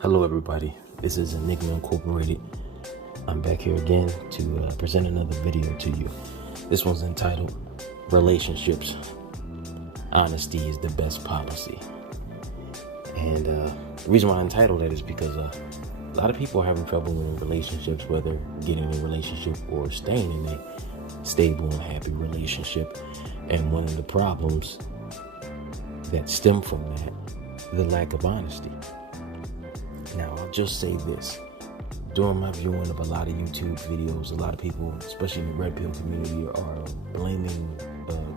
Hello, everybody. This is Enigma Incorporated. I'm back here again to present another video to you. This one's entitled Relationships. Honesty is the best policy. And the reason why I entitled that is because a lot of people are having trouble in relationships, whether getting in a relationship or staying in a stable and happy relationship. And one of the problems that stem from that, the lack of honesty. Now, I'll just say this. During my viewing of a lot of YouTube videos, a lot of people, especially in the Red Pill community, are blaming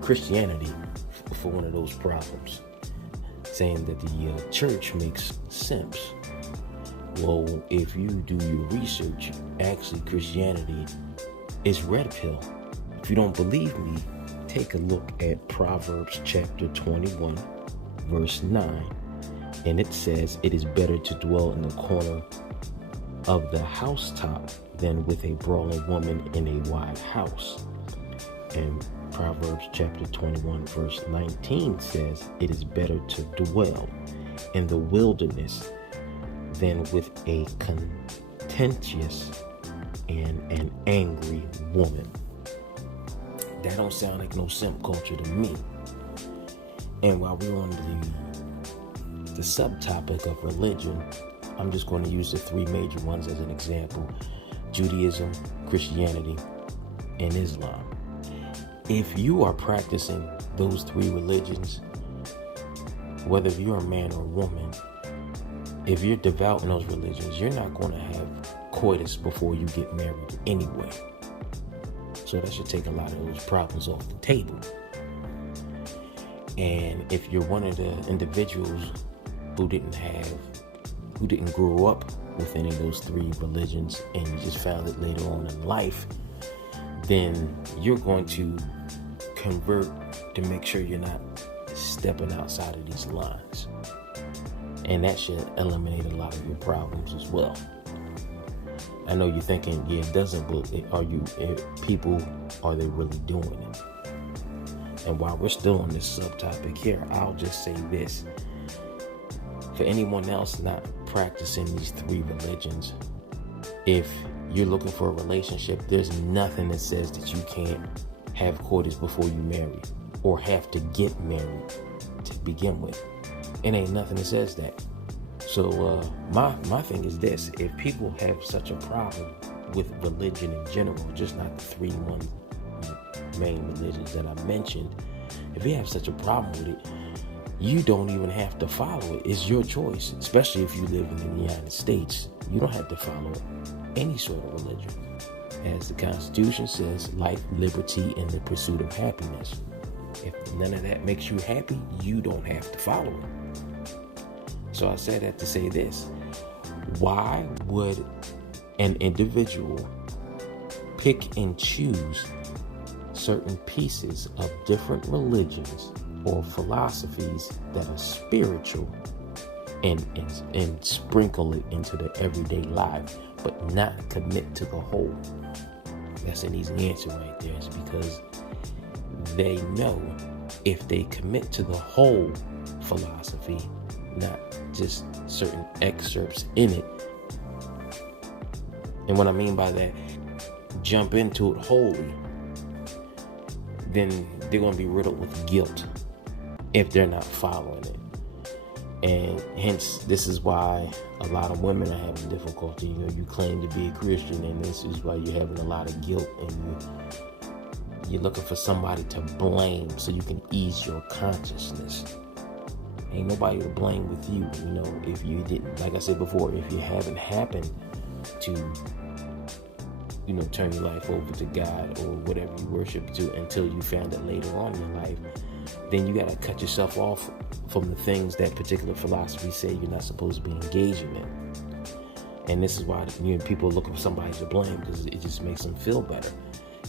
Christianity for one of those problems, saying that the church makes simps. Well, if you do your research, actually Christianity is Red Pill. If you don't believe me, take a look at Proverbs chapter 21, verse 9. And it says, it is better to dwell in the corner of the housetop than with a brawling woman in a wide house. And Proverbs chapter 21, verse 19 says, it is better to dwell in the wilderness than with a contentious and an angry woman. That don't sound like no simp culture to me. And while we're on the subtopic of religion, I'm just going to use the three major ones as an example: Judaism, Christianity, and Islam. If you are practicing those three religions, whether you're a man or a woman, if you're devout in those religions, you're not going to have coitus before you get married anyway. So that should take a lot of those problems off the table. And if you're one of the individuals who didn't grow up with any of those three religions and you just found it later on in life, then you're going to convert to make sure you're not stepping outside of these lines. And that should eliminate a lot of your problems as well. I know you're thinking, yeah, it doesn't, but are they really doing it? And while we're still on this subtopic here, I'll just say this. For anyone else not practicing these three religions, if you're looking for a relationship, there's nothing that says that you can't have coitus before you marry or have to get married to begin with. It ain't nothing that says that. So my thing is this: if people have such a problem with religion in general, just not the three main religions that I mentioned, if you have such a problem with it, you don't even have to follow it. It's your choice, especially if you live in the United States. You don't have to follow any sort of religion. As the Constitution says, life, liberty, and the pursuit of happiness. If none of that makes you happy, you don't have to follow it. So I said that to say this: why would an individual pick and choose certain pieces of different religions or philosophies that are spiritual and sprinkle it into their everyday life, but not commit to the whole? That's an easy answer right there. It's because they know if they commit to the whole philosophy, not just certain excerpts in it. And what I mean by that, jump into it wholly, then they're going to be riddled with guilt if they're not following it. And hence, this is why a lot of women are having difficulty. You claim to be a Christian, and this is why you're having a lot of guilt, and you're looking for somebody to blame so you can ease your consciousness. Ain't nobody to blame with you. If you didn't, like I said before, if you haven't happened to turn your life over to God or whatever you worship to until you found it later on in your life, then you got to cut yourself off from the things that particular philosophy say you're not supposed to be engaging in. And this is why people are looking for somebody to blame, because it just makes them feel better.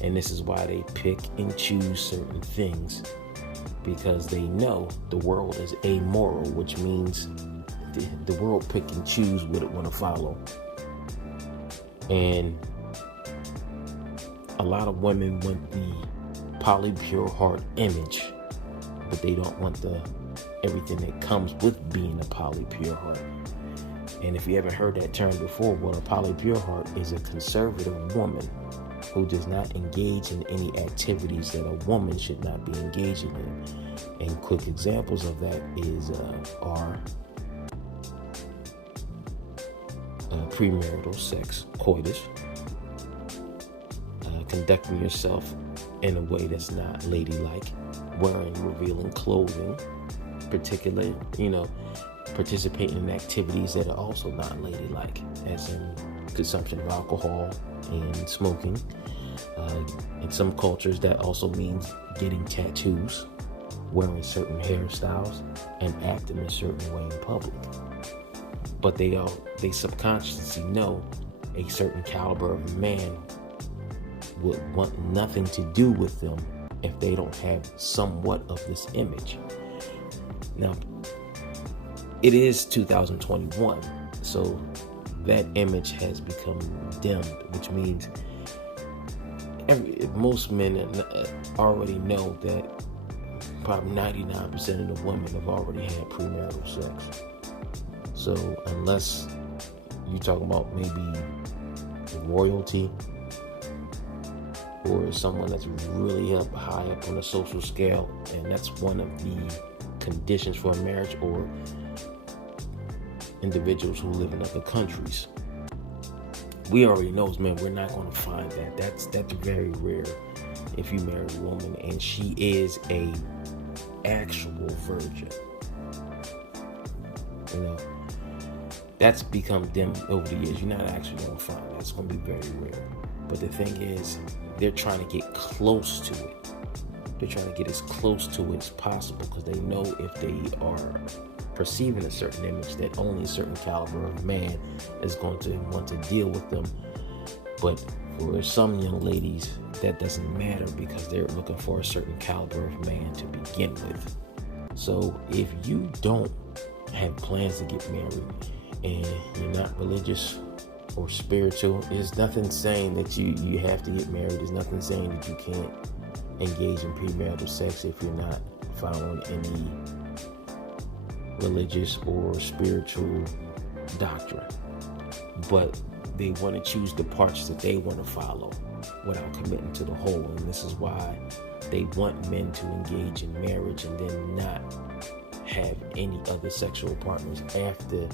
And this is why they pick and choose certain things, because they know the world is amoral, which means the world pick and choose what it want to follow. And a lot of women want the polypure heart image, but they don't want everything that comes with being a polypure heart. And if you haven't heard that term before, well, a Polly Pureheart is a conservative woman who does not engage in any activities that a woman should not be engaging in. And quick examples of that are premarital sex, coitus, conducting yourself in a way that's not ladylike, wearing revealing clothing, particularly, participating in activities that are also not ladylike, as in consumption of alcohol and smoking. In some cultures, that also means getting tattoos, wearing certain hairstyles, and acting a certain way in public. But they subconsciously know a certain caliber of man would want nothing to do with them if they don't have somewhat of this image. Now, it is 2021, so that image has become dimmed, which means most men already know that probably 99% of the women have already had premarital sex. So unless you're talking about maybe royalty or someone that's really high up on the social scale, and that's one of the conditions for a marriage, or individuals who live in other countries, we already know as men we're not going to find that. That's very rare if you marry a woman and she is a actual virgin. That's become dim over the years. You're not actually going to find that. It's going to be very rare. But the thing is, they're trying to get close to it. They're trying to get as close to it as possible, because they know if they are perceiving a certain image, that only a certain caliber of man is going to want to deal with them. But for some young ladies, that doesn't matter, because they're looking for a certain caliber of man to begin with. So if you don't have plans to get married and you're not religious or spiritual, there's nothing saying that you have to get married. There's nothing saying that you can't engage in premarital sex if you're not following any religious or spiritual doctrine. But they want to choose the parts that they want to follow without committing to the whole. And this is why they want men to engage in marriage and then not have any other sexual partners after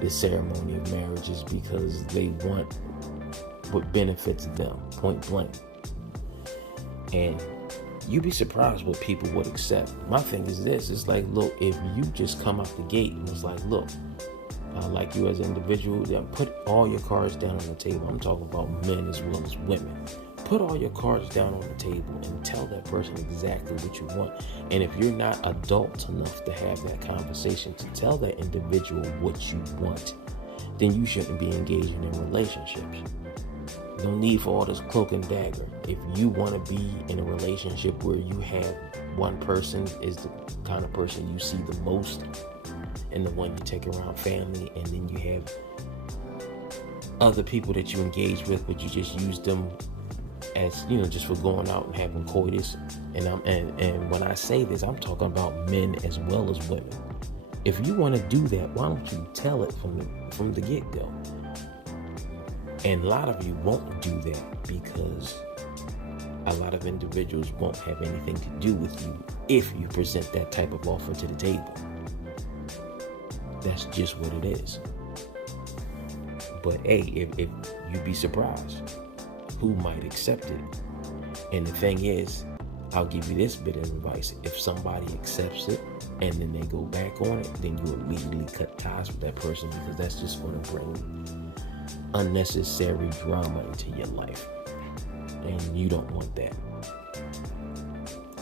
the ceremony of marriage, is because they want what benefits them, point blank. And you'd be surprised what people would accept. My thing is this, it's like, look, if you just come out the gate and it's like, look, I like you as an individual, then put all your cards down on the table. I'm talking about men as well as women. Put all your cards down on the table and tell that person exactly what you want. And if you're not adult enough to have that conversation, to tell that individual what you want, then you shouldn't be engaging in relationships. No need for all this cloak and dagger. If you want to be in a relationship where you have one person is the kind of person you see the most and the one you take around family, and then you have other people that you engage with, but you just use them as, just for going out and having coitus. And when I say this, I'm talking about men as well as women. If you want to do that, why don't you tell it from the get-go? And a lot of you won't do that because a lot of individuals won't have anything to do with you if you present that type of offer to the table. That's just what it is. But hey, if you'd be surprised who might accept it. And the thing is, I'll give you this bit of advice. If somebody accepts it and then they go back on it, then you immediately cut ties with that person, because that's just going to bring unnecessary drama into your life. And you don't want that.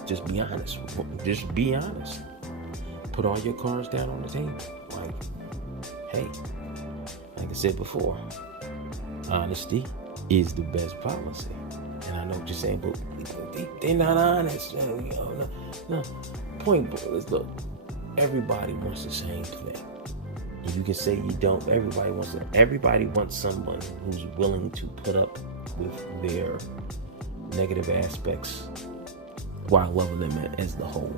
Just be honest. Just be honest. Put all your cards down on the table. Like, hey, like I said before, honesty is the best policy. And I know what you're saying, but they're not honest. No. Point is, look, everybody wants the same thing. And you can say you don't. Everybody wants someone who's willing to put up with their negative aspects while loving them as the whole.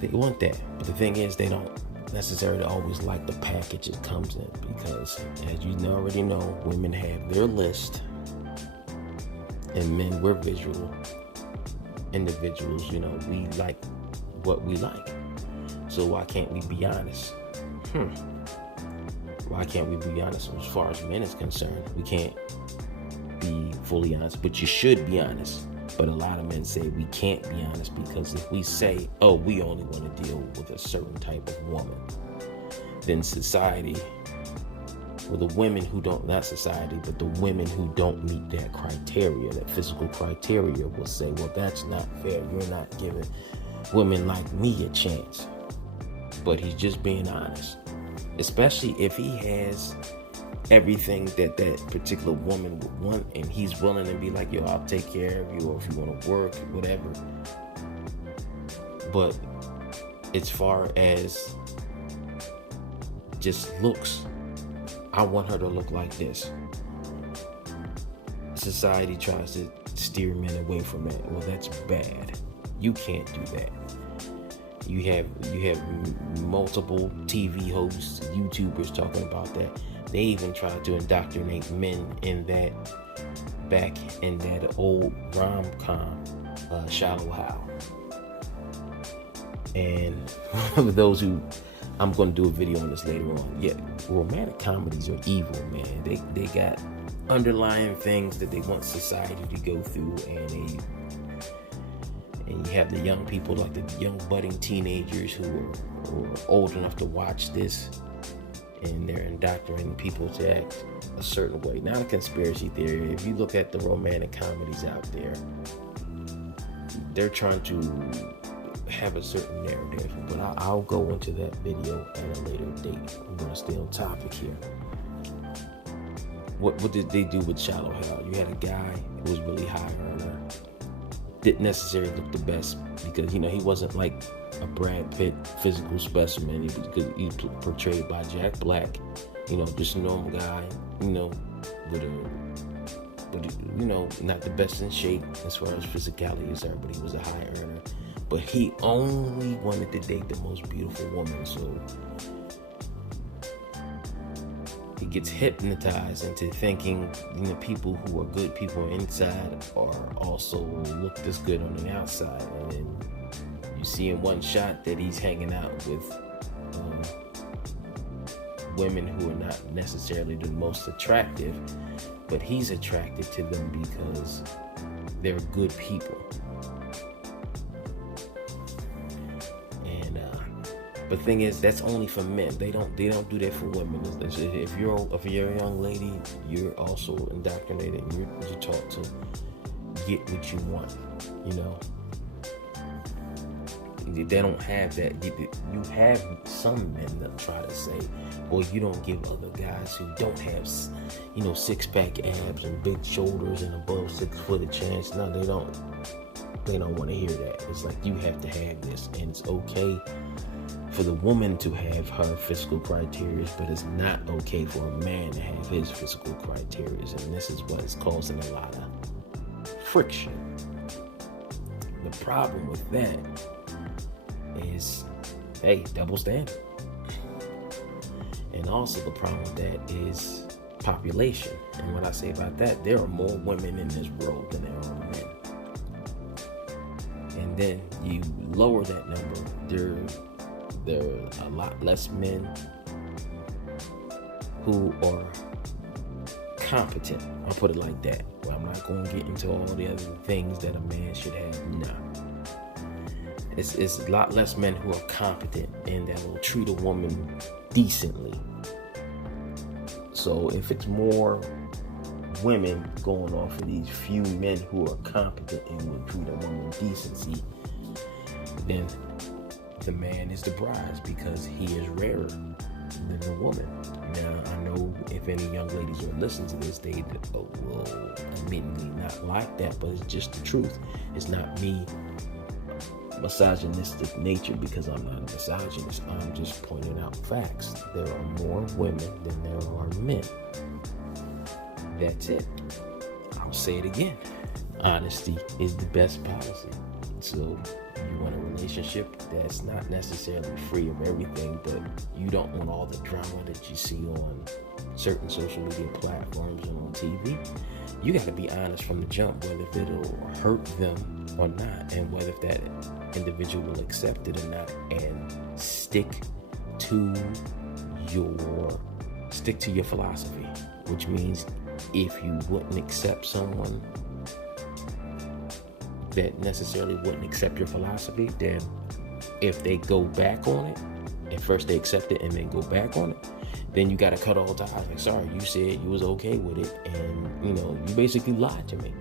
They want that. But the thing is, they don't. necessarily always like the package it comes in, because as you already know, women have their list and men, we're visual individuals. We like what we like. So why can't we be honest? Why can't we be honest as far as men is concerned? We can't be fully honest, but you should be honest. But a lot of men say we can't be honest because if we say, oh, we only want to deal with a certain type of woman, then society, or the women who don't, not society, but the women who don't meet that criteria, that physical criteria, will say, well, that's not fair. You're not giving women like me a chance. But he's just being honest, especially if he has everything that particular woman would want, and he's willing to be like, yo, I'll take care of you, or if you want to work, whatever. But as far as just looks, I want her to look like this. Society tries to steer men away from that. Well, that's bad. You can't do that. You have multiple TV hosts, YouTubers talking about that. They even tried to indoctrinate men in that, back in that old rom-com, Shallow Hal. And for those who, I'm going to do a video on this later on. Yeah, romantic comedies are evil, man. They got underlying things that they want society to go through, and you have the young people, like the young budding teenagers who are old enough to watch this, and they're indoctrinating people to act a certain way. Not a conspiracy theory. If you look at the romantic comedies out there, they're trying to have a certain narrative, but I'll go into that video at a later date. I'm going to stay on topic here. What did they do with Shallow Hal? You had a guy who was really high earner, didn't necessarily look the best, because he wasn't like a Brad Pitt physical specimen. He was portrayed by Jack Black, just a normal guy, with not the best in shape as far as physicality is concerned, but he was a high earner. But he only wanted to date the most beautiful woman, so he gets hypnotized into thinking, people who are good people inside are also look this good on the outside. And then you see in one shot that he's hanging out with women who are not necessarily the most attractive, but he's attracted to them because they're good people. But the thing is, that's only for men. They don't do that for women. If you're a young lady, you're also indoctrinated. You're taught to get what you want. They don't have that. You have some men that try to say, well, you don't give other guys who don't have, six-pack abs and big shoulders and above 6 foot a chance. No, they don't. They don't want to hear that. It's like, you have to have this, and it's okay for the woman to have her physical criteria, but it's not okay for a man to have his physical criteria, and this is what is causing a lot of friction. The problem with that is, double standard. And also the problem with that is population. And what I say about that, there are more women in this world than there are men. And then you lower that number, there are a lot less men who are competent. I'll put it like that. Well, I'm not going to get into all the other things that a man should have. No. It's a lot less men who are competent and that will treat a woman decently. So if it's more women going off of these few men who are competent and will treat a woman decency, then the man is the prize, because he is rarer than the woman. Now, I know if any young ladies are listening to this, they will admittedly not like that, but it's just the truth. It's not me misogynistic nature, because I'm not a misogynist. I'm just pointing out facts. There are more women than there are men. That's it. I'll say it again. Honesty is the best policy. So You want a relationship that's not necessarily free of everything, but you don't want all the drama that you see on certain social media platforms and on TV. You got to be honest from the jump whether it'll hurt them or not, and whether if that individual will accept it or not, and stick to your philosophy, which means if you wouldn't accept someone that necessarily wouldn't accept your philosophy, then if they go back on it, and first they accept it and then go back on it, then you got to cut all ties. Like, sorry, you said you was okay with it, and you basically lied to me.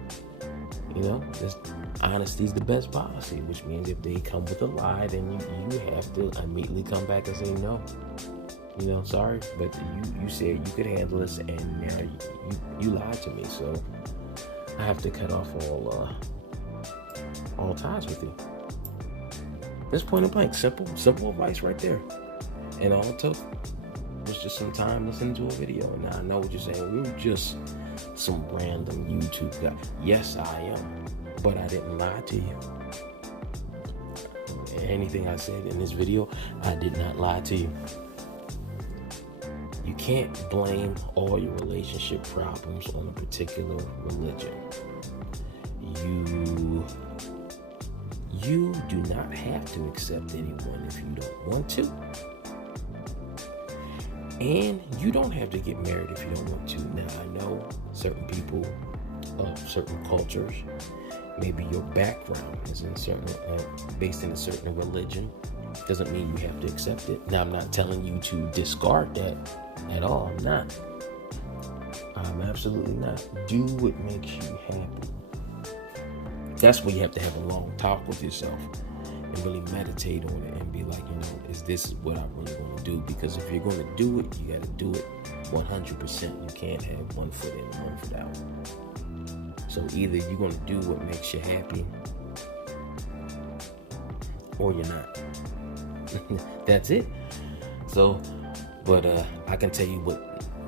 Honesty is the best policy, which means if they come with a lie, then you have to immediately come back and say no. Sorry, but you said you could handle this, and now you lied to me, so I have to cut off all ties with you. This point in blank, simple advice right there. And all it took was just some time listening to a video. And now I know what you're saying. We were just some random YouTube guy. Yes, I am, but I didn't lie to you. Anything I said in this video, I did not lie to you. You can't blame all your relationship problems on a particular religion. You do not have to accept anyone if you don't want to. And you don't have to get married if you don't want to. Now, I know certain people of certain cultures, maybe your background is based in a certain religion. Doesn't mean you have to accept it. Now, I'm not telling you to discard that at all. I'm not. I'm absolutely not. Do what makes you happy. That's when you have to have a long talk with yourself and really meditate on it and be like, is this what I really want to do? Because if you're going to do it, you got to do it 100%. You can't have one foot in and one foot out. So either you're going to do what makes you happy or you're not. That's it. So, but I can tell you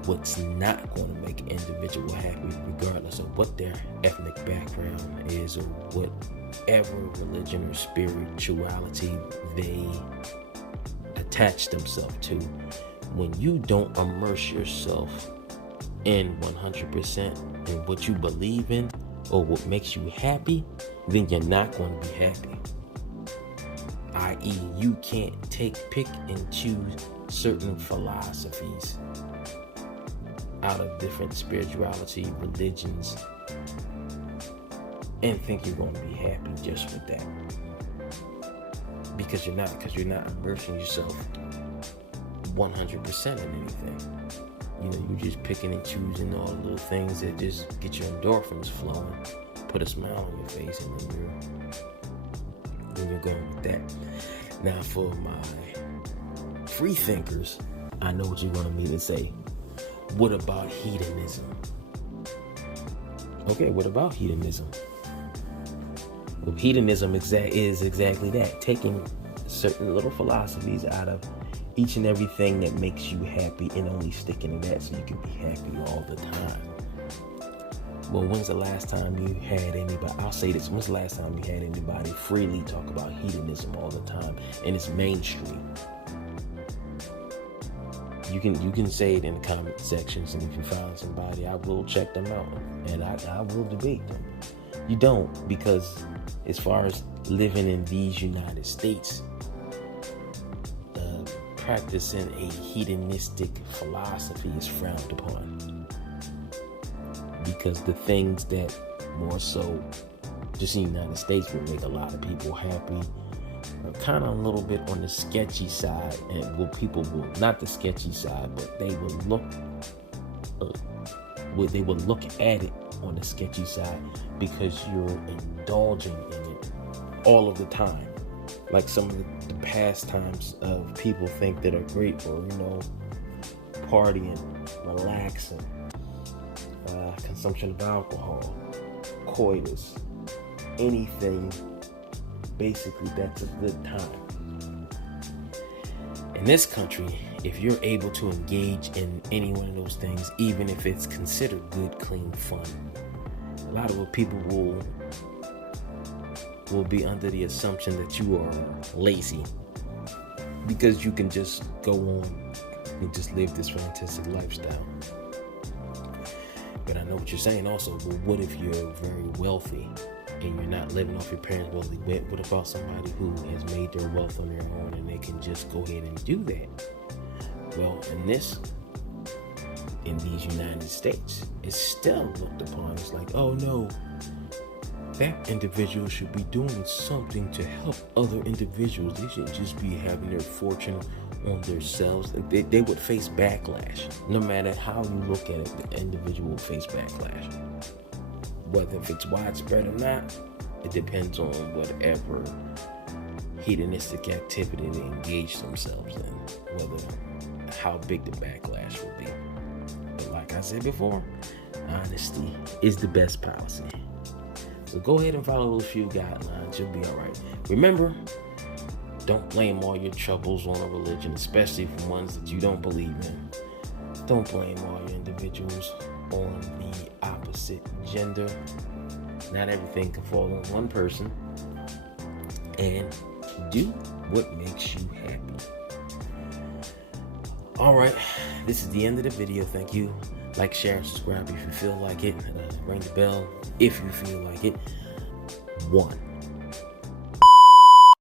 what's not going to make an individual happy, regardless of what their ethnic background is or whatever religion or spirituality they attach themselves to. When you don't immerse yourself in 100% in what you believe in or what makes you happy, then you're not going to be happy. I.e., you can't pick and choose certain philosophies out of different spirituality, religions, and think you're going to be happy just with that. Because you're not immersing yourself 100% in anything. You're just picking and choosing all the little things that just get your endorphins flowing, put a smile on your face, and then you're going with that. Now, for my free thinkers, I know what you're going to mean to say. What about hedonism? Okay, what about hedonism? Well, hedonism is exactly that. Taking certain little philosophies out of each and everything that makes you happy and only sticking to that so you can be happy all the time. Well, when's the last time you had anybody, I'll say this, when's the last time you had anybody freely talk about hedonism all the time and it's mainstream? You can say it in the comment sections, and if you find somebody, I will check them out and I will debate them. You don't, because as far as living in these United States, practicing a hedonistic philosophy is frowned upon, because the things that more so just in the United States would make a lot of people happy are kind of a little bit on the sketchy side, and people will, not the sketchy side, but they will look at it on the sketchy side because you're indulging in it all of the time. Like some of the pastimes of people think that are great for, partying, relaxing, consumption of alcohol, coitus, anything, basically that's a good time. In this country, if you're able to engage in any one of those things, even if it's considered good, clean fun, a lot of what people will will be under the assumption that you are lazy because you can just go on and just live this fantastic lifestyle. But I know what you're saying also. Well, what if you're very wealthy and you're not living off your parents' wealthy? What about somebody who has made their wealth on their own and they can just go ahead and do that? Well, in these United States, it's still looked upon as like, oh no, that individual should be doing something to help other individuals. They shouldn't just be having their fortune on themselves. They would face backlash. No matter how you look at it, the individual will face backlash. Whether if it's widespread or not, it depends on whatever hedonistic activity they engage themselves in, how big the backlash will be. But like I said before, honesty is the best policy. So go ahead and follow those few guidelines. You'll be all right. Remember, don't blame all your troubles on a religion, especially from ones that you don't believe in. Don't blame all your individuals on the opposite gender. Not everything can fall on one person. And do what makes you happy. All right, this is the end of the video. Thank you. Like, share, and subscribe if you feel like it. Ring the bell if you feel like it. 1.